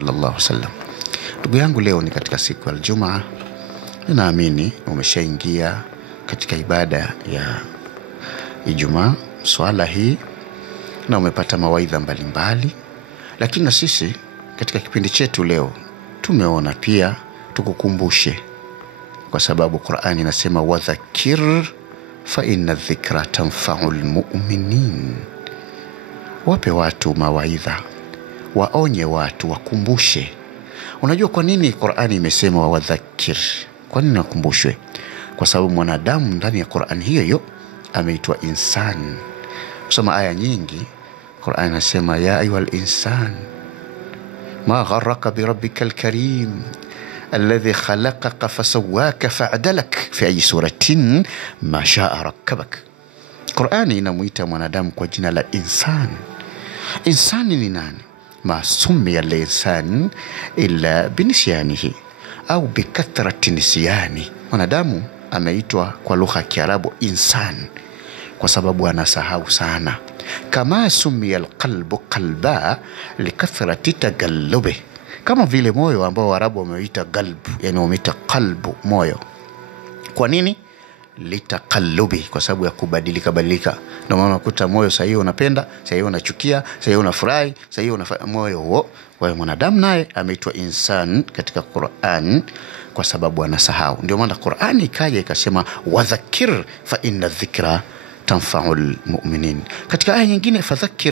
sallallahu alaihi wasallam. Ndugu yangu, leo ni katika siku ya Ijumaa. Ninaamini umeshaingia katika ibada ya Ijumaa, swala hii, na umepata mawaidha mbalimbali. Lakini na sisi katika kipindi chetu leo tumeona pia tukukumbushe, kwa sababu Qur'ani inasema wadhakir fa inna dhikra tanfa'ul mu'minin. Wape watu mawaidha, waonye watu, wakumbushe. Unajua kwa nini Qur'ani imesema wadhakir? Kwa nini wakumbushwe? Kwa sababu mwanadamu ndani ya Qur'ani hiyo ameitwa insan. Kusoma aya nyingi, Qur'ani inasema ya ayyuhal insan ma gharraka bi rabbikal karim alladhi khalaqaka fasawwaka fa'adalak fi ayi suratin ma sha'a rakkabak. Qur'ani inamuita mwanadamu kwa jina la insan. Insani ni nani? Ma summiya al-insan illa binisyanihi au bikathrati nisyani. Mwanadamu ameitwa kwa lugha ya Kiarabu insan kwa sababu anasahau sana. Kama summiya al-qalbu qalba likathrati tagallube, kama vile moyo ambao Waarabu wameita qalbu, yani wameita qalbu, moyo. Kwa nini? Litaqallubi, kwa sababu ya kubadilika. Ndio maana unakuta moyo sasa hiyo unapenda, sasa hiyo unachukia, sasa hiyo unafurahi, sasa hiyo moyo huo. Kwa hiyo mwanadamu naye ameitwa insan katika Qur'an kwa sababu anasahau. Ndio maana Qur'ani ikaja ikasema wadhakir fa inna dhikra tanfa'ul mu'minin. Katika aya nyingine fadhakir